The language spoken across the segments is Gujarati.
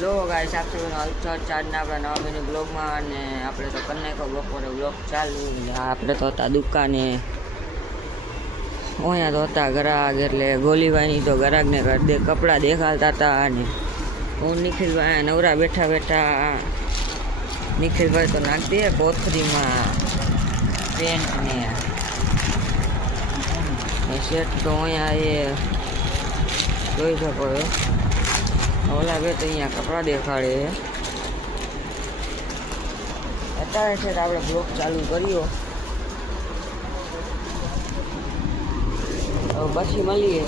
હેલો ગાઈસ, આજના આપણા નવા મિની બ્લોગમાં અને આપણે તો કન્નેકો બપોરે બ્લોગ ચાલુ. આપણે તો હતા દુકાને, અહીંયા તો હતા ગ્રાહક, એટલે ગોલીભાઈની તો ગ્રાહકને કપડાં દેખાડતા હતા. અને હું નિખિલભાઈ નવરા બેઠા બેઠા, નિખિલભાઈ તો નાખી દે કોથળીમાં પેન્ટને શર્ટ. તો અહીંયા એ જોઈ શકો છો, ઓલા બે તો અહીંયા કપડાં દેખાડે. અત્યારે છે તો આપણે બ્લોગ ચાલુ કર્યો, હવે પછી મળીએ.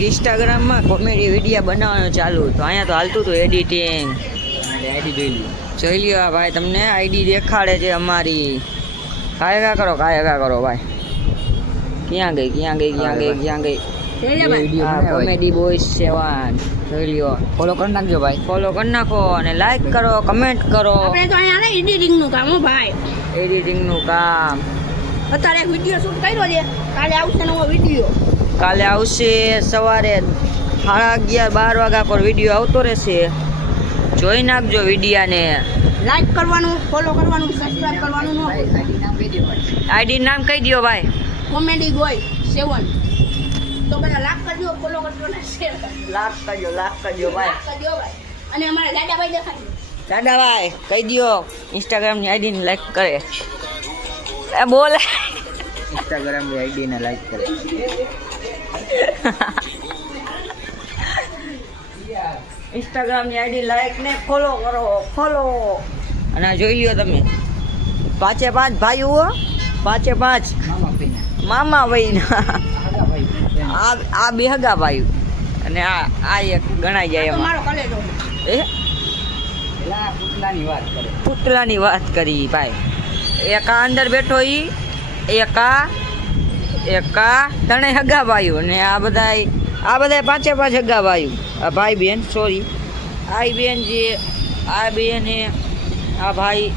ઇન્સ્ટાગ્રામમાં કોમેડી વિડીયો બનાવવાનો ચાલુ, તો અહીંયા તો હાલતું હતું એડિટિંગ. આઈડી જોઈ લ્યો ભાઈ, તમને આઈડી દેખાડે છે અમારી. કાયગા કરો ભાઈ. ક્યાં ગઈ કોમેડી બોયઝ 7 જોઈ લ્યો. ફોલો કરી નાખજો ભાઈ, ફોલો કરી નાખો અને લાઈક કરો, કમેન્ટ કરો. આપણે તો અહીંયા એડિટિંગ નું કામ હો ભાઈ, એડિટિંગ નું કામ. અત્યારે એક વિડિયો શૂટ કર્યો છે, કાલે આવશે નવો વિડિયો. કાલે આવશે સવારે 11:30 12 વાગ્યા પર વિડીયો આવતો રહેશે. જોઈ નાખજો વિડીયાને. લાઈક કરવાનું, ફોલો કરવાનું, સબસ્ક્રાઇબ કરવાનું. આઈડી નામ કહી દો ભાઈ, કોમેડી બોય 7. તો બધા લાઈક કરજો, ફોલો કરજો અને શેર કરજો. લાખ કરજો ભાઈ. કરજો ભાઈ. અને અમારા દાદાભાઈ દેખાડજો. દાદાભાઈ કહી દો ઇન્સ્ટાગ્રામની આઈડીને લાઈક કરે. એ બોલે ઇન્સ્ટાગ્રામની આઈડીને લાઈક કરે. ઇન્સ્ટાગ્રામની આઈડી લાઈક ને ફોલો કરો, ફોલો. અને જોઈ લ્યો તમે, 5 ભાઈઓ, 5 મામા ભાઈ, આ બે હગા ભાઈ, અને આ એક ગણાઈ જાય એમાં. મારો કલેજો એ પુતલાની વાત કરી ભાઈ. એક આ અંદર બેઠો ઈ, એક આ ત્રણેય હગા ભાઈઓ, અને આ બધા 5 હગા ભાઈઓ. આ ભાઈ બેન, સોરી, આ બેન જે, આ બેન હે, આ ભાઈ.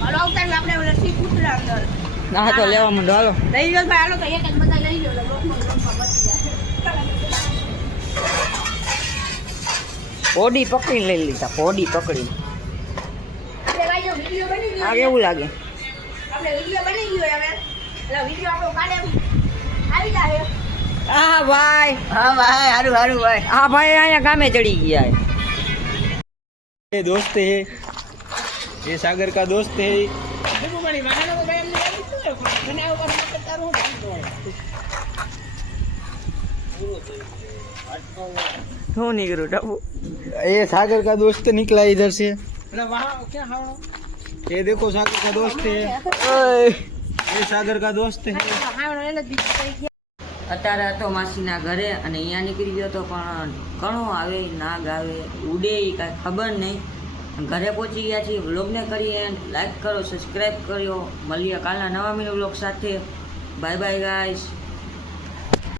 હાલો આવતા આપણે ઓલા સી કૂતરા અંદર. ના તો લેવા માંડો, હાલો લઈ લો ભાઈ, હાલો તો એક જ બધા લઈ લો. લોકમાં બચી જાય. પોડી પકડી લઈ લીધા, પોડી પકડી. આપણે ભાઈ જો વિડિયો બની ગયો. આ કેવું લાગે? આપણે વિડિયો બની ગયો હવે. એટલે વિડિયો આપણો કાલે આવી જાય. હા ભાઈ, સારું ભાઈ. હા ભાઈ અહીંયા કામે ચડી ગયા. ये दोस्त है, ये सागर का दोस्त है. શું નીકળ્યું ટપુ? ये सागर का दोस्त निकला इधर से. ये देखो सागर का दोस्त है, ये सागर का दोस्त है. અત્યારે હતો માસીના ઘરે, અને અહીંયા નીકળી ગયો તો, પણ કણો આવે નાગ આવે ઉડે એ કાંઈ ખબર નહીં. ઘરે પહોંચી ગયા છીએ. વ્લોગને કરીએ લાઈક કરો, સબસ્ક્રાઈબ કર્યો. મળીએ કાલના નવા મિની વ્લોગ સાથે. Bye bye guys.